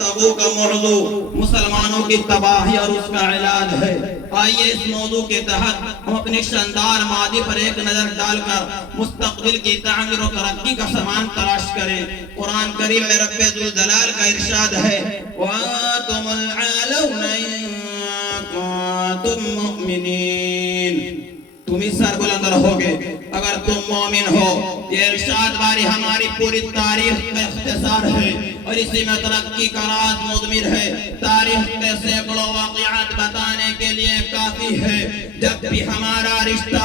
گفتگو کا موضوع مسلمانوں کی تباہی اور اس کا علاج ہے۔ آئیے اس موضوع کے تحت ہم اپنی شاندار ماضی پر ایک نظر ڈال کر مستقبل کی تعمیر و ترقی کا سامان تلاش کریں۔ قرآن کریم میں رب ذوالجلال کا ارشاد ہے وَأَنْتُمُ الْأَعْلَوْنَ إِن كُنتُم مُؤْمِنِينَ، تم ہی سر بلند رہوگے اگر تم مومن ہو۔ یہ ارشاد باری ہماری پوری تاریخ کا اختصار ہے اور اسی میں ترقی کا راز مضمر ہے۔ تاریخ کے سینکڑوں واقعات بتانے کے لیے کافی ہے۔ جب بھی ہمارا رشتہ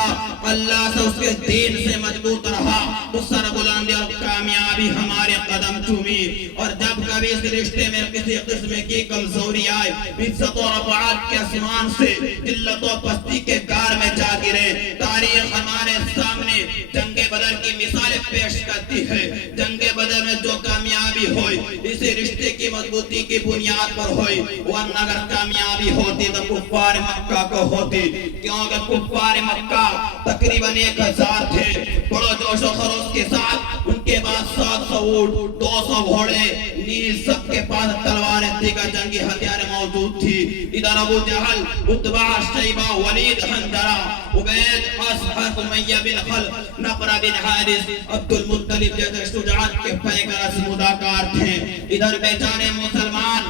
اللہ سے اس کے دین سے مضبوط رہا تو سربلندی اور کامیابی ہمارے قدم چومی، اور جب کبھی اس رشتے میں کسی قسم کی کمزوری آئے، عزت و رفعت کے آسمان سے ذلت و پستی کے گار میں جا گرے۔ تاریخ ہمارے سامنے جنگ بدر کی مثالیں پیش کرتی ہے۔ جنگ بدر میں جو کامیابی ہوئی اسی رشتے کی مضبوطی کی بنیاد پر ہوئی، ورنہ اگر کامیابی ہوتی تو کفار مکہ کو ہوتی، کیونکہ کفار مکہ تقریباً 1000 تھے، بڑو جوش و خروش کے ساتھ۔ ان کے پاس 700 اونٹ، 200 گھوڑے، نیز سب کے پاس تلواریں، دیگر جنگی ہتھیار موجود تھی۔ ادھر ابو جہل، عتبہ، شیبہ، ولید، حنظلہ، عبید، اصحاب، امیہ بن خلف، نقرہ بن حارث، عبد المطلب جیسے شجاعت کے پیکر اسموداکار تھے۔ ادھر بیچارے مسلمان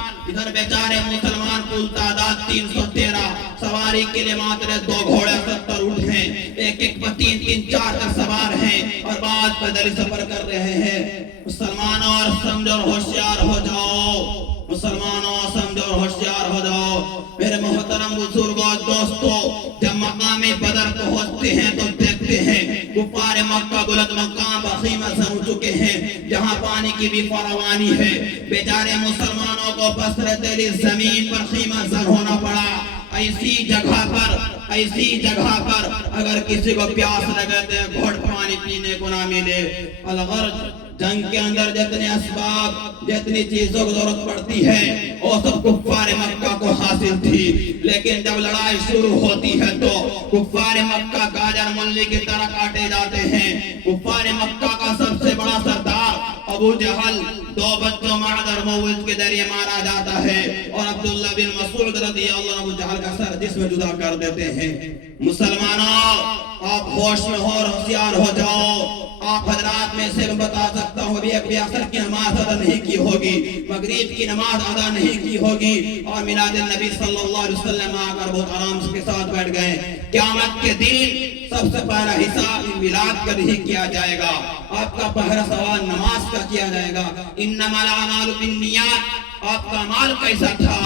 کل تعداد 313، سواری کے لیے ماتر 2 گھوڑے 70 اونٹ ہیں، ایک پر 3 4 تک سوار ہیں اور بعض پیدل سفر کر رہے ہیں۔ مسلمانوں اور سمجھو اور ہوشیار ہو جاؤ، مسلمانوں سمجھو اور ہوشیار ہو جاؤ۔ میرے محترم بزرگوں دوستوں، جب مقام بدر پہنچتے ہیں تو دیکھتے ہیں کفار مکہ بلند مقام پر خیمہ زن ہو چکے ہیں، جہاں پانی کی بھی فراوانی ہے۔ بیچارے مسلمانوں کو بسرتیلی زمین پر خیمہ زن ہونا پڑا۔ ایسی جگہ پر اگر کسی کو پیاس لگے تو گھٹ پانی پینے کو نہ ملے۔ الغرض جنگ کے اندر جتنے اسباب، جتنی چیزوں کی ضرورت پڑتی ہے وہ سب کفار مکہ کو حاصل تھی، لیکن جب لڑائی شروع ہوتی ہے تو کفار مکہ گاجر ملی کی طرح کاٹے جاتے ہیں۔ کفار مکہ کا سب سے بڑا سردار ابو جہل 2 بچوں معد اور موعظ کے ذریعے مارا جاتا ہے، اور عبداللہ بن مسعود رضی اللہ عنہ ابو جہل کا سر جسم جدا کر دیتے ہیں۔ مسلمانوں، آپ ہوش میں ہو اور ہوشیار ہو جاؤ۔ آپ حضرات میں سے میں بتا سکتا ہوں ابھی عصر کی نماز ادا نہیں کی ہوگی، مغرب کی نماز ادا نہیں کی ہوگی، اور میلاد النبی صلی اللہ علیہ وسلم آ کر بہت آرام کے ساتھ بیٹھ گئے۔ قیامت کے دن سب سے پہلا حساب میلاد کا ہی کیا جائے گا۔ آپ کا پہلا سوال نماز کا کیا جائے گا۔ انما الاعمال بالنیات، آپ کا عمل کیسا تھا؟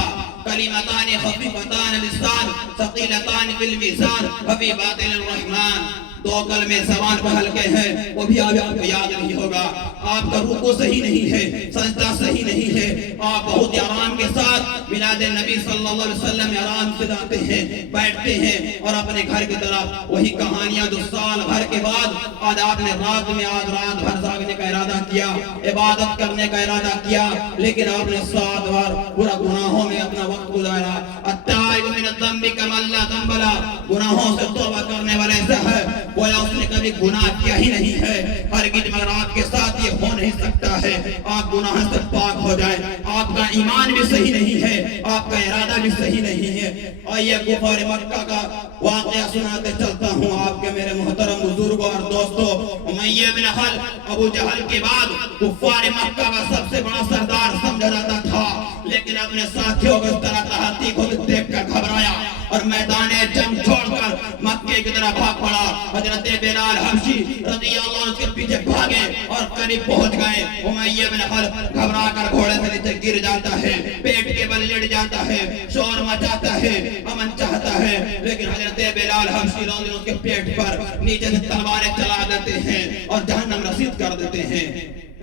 کلمتان خفیفتان اللسان ثقیلتان فی المیزان حبیبات الرحمن، 2 کلمے زبان پر ہلکے ہیں، وہ بھی آپ کو یاد نہیں ہوگا۔ آپ کا رکوع صحیح نہیں ہے، سجدہ صحیح نہیں ہے، آپ بہت آرام کے ساتھ میلاد نبی صلی اللہ علیہ وسلم میں آرام سے جاتے ہیں، بیٹھتے ہیں، اور اپنے گھر کی طرف وہی کہانیاں جو سال بھر کے بعد آج آپ نے رات بھر جاگنے کا ارادہ کیا، عبادت کرنے کا ارادہ کیا، لیکن آپ نے 7 بار برا گناہوں میں اپنا وقت گزارا۔ التائب من الذنب کمن لا ذنب لہ، گناہوں سے توبہ کرنے والے ایسا ہے گویا اس نے کبھی گناہ کیا ہی نہیں ہے۔ ہرگز مگر آپ کے ساتھ یہ ہو نہیں سکتا ہے۔ آپ گناہ سے پاک ہو جائیں، آپ کا ایمان بھی صحیح نہیں ہے، آپ کا ارادہ بھی صحیح نہیں ہے۔ آئیے کفار مکہ کا واقعہ سناتے چلتا ہوں آپ کے میرے محترم بزرگوں اور دوستوں۔ امیہ بن خلف ابو جہل کے بعد کفار مکہ کا سب سے بڑا سردار سمجھا جاتا تھا، لیکن اپنے ساتھیوں کو اس طرح تحتی کو دیکھ کر گھبرایا اور میدان جنگ چھوڑ کر مکے کی طرف بھاگ پڑا۔ حضرت بلال حبشی رضی اللہ عنہ کے پیچھے بھاگے اور قریب پہنچ گئے۔ امیہ بن خلف گھبرا کر گھوڑے سے نیچے گر جاتا ہے، پیٹ کے بل لیٹ جاتا ہے، شور مچاتا ہے، امن چاہتا ہے، لیکن حضرت بلال حبشی رضی اللہ عنہ کے پیٹ پر نیچے سے تلواریں چلا دیتے ہیں اور جہنم رسید کر دیتے ہیں۔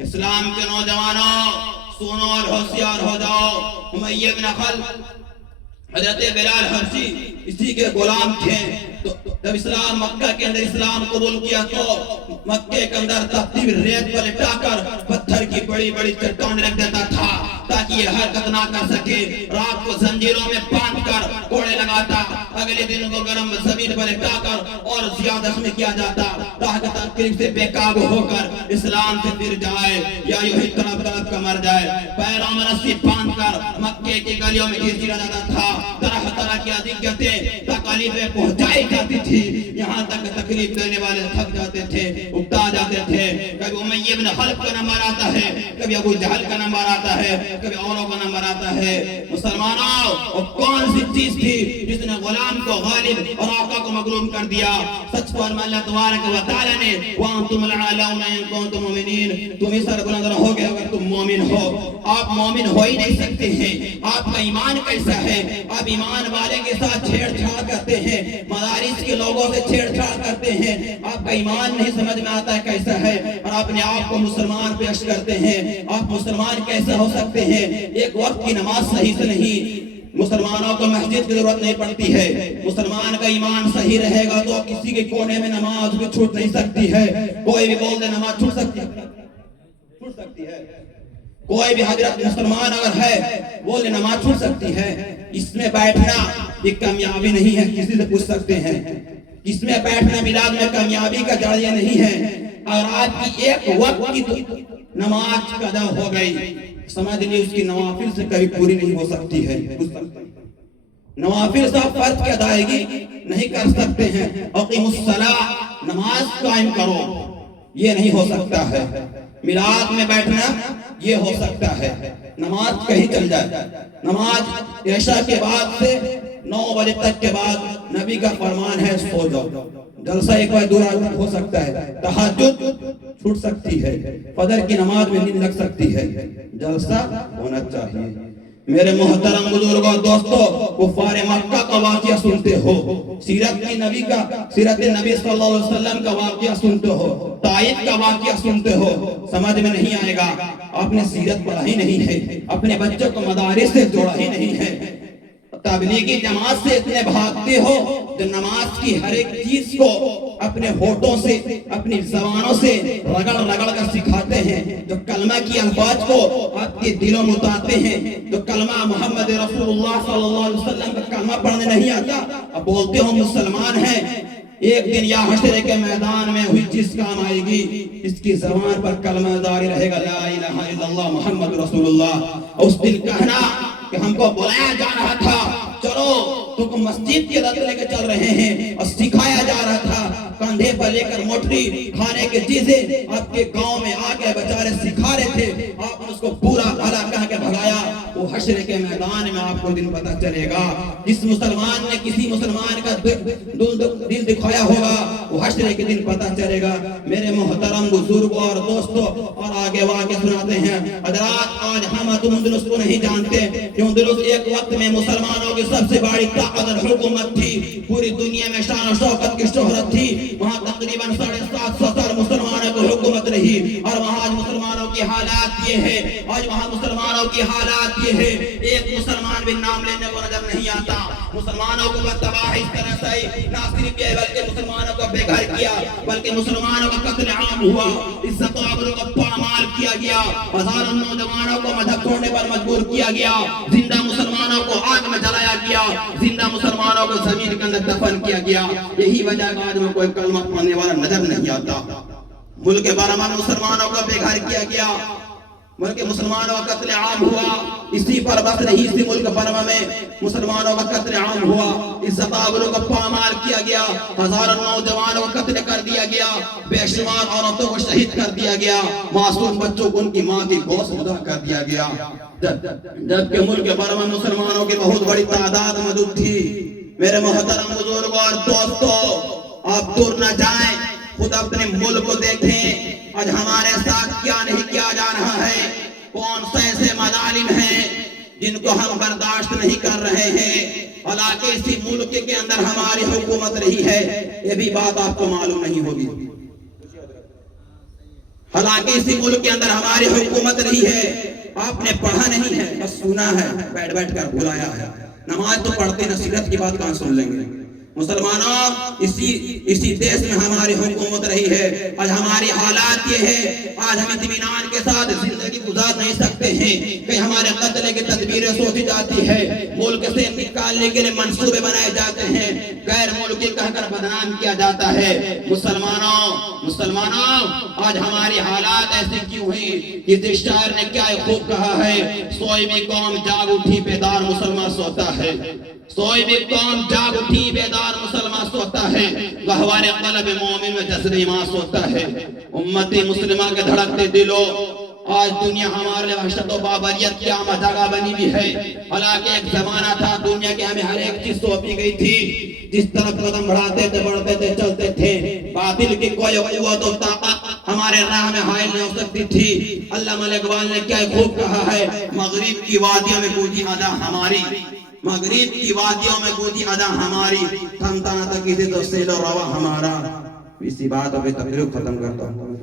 اسلام کے نوجوانوں سنو اور ہوشیار ہو جاؤ۔ امیہ بن خلف حضرت بلال حبشی اسی کے غلام تھے، تو جب اسلام مکہ کے اندر اسلام قبول کیا تو مکے کے اندر تختی ریت پر لٹا کر پتھر کی بڑی بڑی چٹان رکھ دیتا تھا تاکہ یہ حرکت نہ کر سکے. رات کو زنجیروں میں باندھ کر کوڑے لگاتا, اگلے دن کو گرم زمین پر لٹا کر اور زیادہ زخمی کیا جاتا تاکہ تکلیف سے بے قابو ہو کر اسلام سے پھر جائے یا یوں ہی تڑپ تڑپ کر مر جائے. پیروں میں رسی باندھ کر مکے کی گلیوں میں گھسیٹا جاتا تھا. طرح طرح کی اذیتیں تکلیفیں پہنچائی جاتی تھی, یہاں تک تکلیف دینے والے تھک جاتے تھے, اکتا جاتے تھے. کبھی امیہ بن خلف کا نمبر آتا ہے, کبھی ابو جہل کا نمبر آتا ہے, کبھی اوروں کا نمبر آتا ہے. مسلمانوں, وہ کون سی چیز تھی جس نے غلام کو غالب اور آقا کو مغلوب کر دیا؟ سچ فرما اللہ تبارک و تعالی نے, وانتم العالون ان کنتم مومنین, تم ہی سر بلند رہو گے اگر تم مومن ہو. آپ مومن ہو ہی نہیں سکتے ہیں. آپ کا ایمان کیسا ہے؟ آپ ایمان والے کے ساتھ چھیڑ چھاڑ کرتے ہیں, مدارس کے لوگوں سے چھیڑ چھاڑ کرتے ہیں. آپ کا ایمان نہیں سمجھ میں آتا ہے کیسا ہے, اور اپنے آپ کو مسلمان پیش کرتے ہیں. آپ مسلمان کیسے ہو سکتے ہیں؟ ایک وقت کی نماز صحیح سے نہیں, مسلمانوں کو مسجد کی ضرورت نہیں پڑتی ہے. مسلمان کا ایمان صحیح رہے گا تو کسی کے کونے میں نماز بھی چھوٹ نہیں سکتی ہے. کوئی بھی بول دے نماز چھوٹ سکتی ہے. کوئی بھی حضرت مسلمان اگر ہے بولے نماز چھوٹ سکتی ہے. اس میں بیٹھنا یہ کامیابی نہیں ہے, کسی سے پوچھ سکتے ہیں. اس میں بیٹھنا میلاد میں کامیابی کا ذریعہ نہیں ہے. اگر آج کی ایک وقت کی نماز قضا ہو گئی, سمجھ لیجیے اس کی نوافل سے کبھی پوری نہیں ہو سکتی ہے. نوافل سے فرض کی ادائیگی نہیں کر سکتے ہیں. اقیموا الصلاۃ, نماز قائم کرو, یہ نہیں ہو سکتا ہے. میلاد میں بیٹھنا یہ ہو سکتا ہے. نماز کہیں چل جائے, نماز عشاء کے بعد سے 9 بجے تک کے بعد نبی کا فرمان ہے سو جاؤ. جلسہ ایک بار دورہ ہو سکتا ہے, تہجد چھوٹ سکتی ہے, فجر کی نماز میں نیند لگ سکتی ہے, جلسہ ہونا چاہیے. میرے محترم بزرگوں دوستو, کفار مکہ کا واقعہ سنتے ہو, سیرت نبی صلی اللہ علیہ وسلم کا واقعہ سنتے ہو, طائف کا واقعہ سنتے ہو, سمجھ میں نہیں آئے گا. آپ نے سیرت پڑھا ہی نہیں ہے, اپنے بچوں کو مدارس سے جوڑا ہی نہیں ہے, تبلیغی جماعت سے اتنے بھاگتے ہو جو نماز کی ہر ایک چیز کو اپنے ہونٹوں سے, اپنی زبانوں سے رگڑ رگڑ کر سکھاتے ہیں, جو کلمہ کی الفاظ کو آپ کے دلوں میں اتارتے ہیں, جو کلمہ محمد رسول اللہ صلی اللہ علیہ وسلم کا کلمہ پڑھنے نہیں آتا, اب بولتے ہو مسلمان ہیں. ایک دن یا حشر کے میدان میں ہوئی چیز کام آئے گی, اس کی زبان پر کلمہ جاری رہے گا, لا الہ الا اللہ محمد رسول اللہ. اس دن کہنا کہ ہم کو بلایا جا رہا تھا, چلو تم کو مسجد کی طرف لے کے چل رہے ہیں, اور سکھایا جا رہا تھا, کندھے پر لے کر موٹری کھانے کی چیزیں آپ کے گاؤں میں آ کے بیچارے سکھا رہے تھے, آپ نے اس کو پورا بھلا کہہ کے بھگایا. وہ حشر کے میدان میں آپ کو دن پتہ چلے گا. جس مسلمان نے کسی مسلمان کا دل دکھایا ہوگا, وہ حشر کے دن پتہ چلے گا. میرے محترم بزرگوں اور دوستوں, اور آگے واقعہ سناتے ہیں حضرات. آج ہم اندلس کو نہیں جانتے, اندلس ایک وقت میں مسلمانوں کی سب سے بڑی طاقت اور حکومت تھی, پوری دنیا میں شان و شوکت کی شہرت تھی. وہاں تقریباً 750 سال مسلمانوں کو حکومت رہی, اور وہاں آج مسلمانوں کی حالات یہ ہے, آج وہاں مسلمانوں کی حالات یہ ہے, ایک مسلمان بھی نام لینے کو نظر نہیں آتا. مسلمانوں کو تباہ اس طرح سے نہ صرف یہ بلکہ مسلمانوں کو بے گھر کیا, بلکہ مسلمانوں کا قتل عام ہوا, عزت و آبرو کو پامال کیا گیا, ہزاروں نوجوانوں کو مذہب چھوڑنے پر مجبور کیا گیا, زندہ مسلمانوں کو آگ میں جلایا گیا, زندہ مسلمانوں کو زمین کے اندر دفن کیا گیا. یہی وجہ کہ آج میں کوئی کلمہ پڑھنے والا نظر نہیں آتا. ملک برما میں مسلمانوں کو بے گھر کیا گیا, ملک مسلمانوں کا قتل عام ہوا. اسی پر بس نہیں, اسی ملک برما میں مسلمانوں کا قتل عام ہوا, عزت آبرو کو پامال کیا گیا, ہزاروں نوجوانوں کو قتل کر دیا گیا, بے شمار عورتوں کو شہید کر دیا گیا, معصوم بچوں کو ان کی ماں کی گوشت ادا کر دیا گیا. جبکہ ملک برما میں مسلمانوں کی بہت بڑی تعداد موجود تھی. میرے محترم بزرگوں اور دوستوں, آپ دور نہ جائیں, خود اپنے ملک کو دیکھیں. آج ہمارے ساتھ کیا نہیں کیا جا رہا ہے, کون سے ایسے مظالم ہیں جن کو ہم برداشت نہیں کر رہے ہیں. حالانکہ اسی ملک کے اندر ہماری حکومت رہی ہے, یہ بھی بات آپ کو معلوم نہیں ہوگی. حالانکہ اسی ملک کے اندر ہماری حکومت رہی ہے, آپ نے پڑھا نہیں ہے, بس سنا ہے, بیٹھ بیٹھ کر بھلایا ہے. نماز تو پڑھتے ہیں, سیرت کی بات کہاں سن لیں گے. مسلمانوں اسی دیش میں ہماری حکومت رہی ہے. آج ہماری حالات یہ ہے, آج ہم اطمینان کے ساتھ زندگی گزار نہیں سکتے ہیں. کہ ہمارے قتل کی تدبیریں سوچی جاتی ہے, ملک سے نکالنے کے لیے منصوبے بنائے جاتے ہیں, غیر ملکی کہہ کر بدنام کیا جاتا ہے. مسلمانوں آج ہماری حالات ایسی کیوں ہوئی؟ کسی شاعر نے کیا خوب کہا ہے, سوئی بھی قوم جاگ اٹھی بیدار مسلمان سوتا ہے. سوئی بھی قوم جاگ اٹھی بیدار مسلمان سوتا ہے. گہوار قلب مومن میں جذب ایمان سوتا ہے. امتی مسلمہ کے دھڑکتے دلوں, آج دنیا ہمارے وحشت و بابریت کی عام جگہ بنی بھی ہے. حالانکہ ایک زمانہ تھا دنیا کے ہمیں ہر ایک چیز سونپی گئی تھی, جس طرف قدم بڑھاتے تھے بڑھتے تھے چلتے تھے. باطل کی کوئی قوت و طاقت ہمارے راہ میں حائل نہیں ہو سکتی تھی. علامہ اقبال نے کیا خوب کہا ہے, مغرب کی وادیوں میں گونجی ادا ہماری, مغرب کی وادیوں میں گونجی ادا ہماری, تھمتا نہ تھا کسی تو سیل و روا ہمارا. اسی بات پہ تقریر ختم کرتا ہوں.